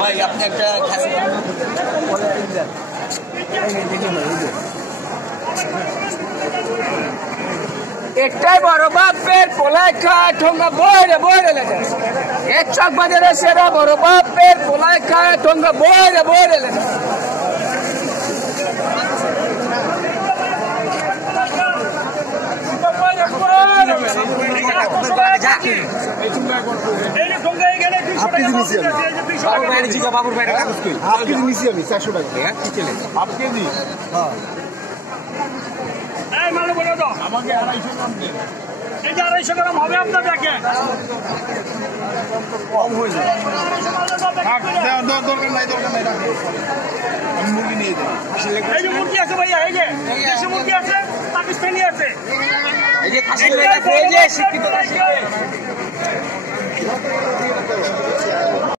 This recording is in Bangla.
ভাই আপনি একটা একটাই বড় বাপের পোলাই খায় ঠোঙ্গা বইরে বইরে লেগে এক চক বাজারে সেরা বড় বাপের পোলাই খায় ঠোঙ্গা বইরে বইরে লেগে বাবুর ভাই আমি 400 টাকা হাফ কেজি মাল বলে দাও আমাকে 250 গ্রাম দেন এই যে 250 গ্রাম হবে আপনার দেখেন কম হয়ে যায় দরকার নাই আমি মুরগি নিয়ে যাই এই যে মুরগি আছে ভাইয়া এই যে দেশি মুরগি আছে পাকিস্তানি আছে এই যে খাসি এই যে শিক্ষিত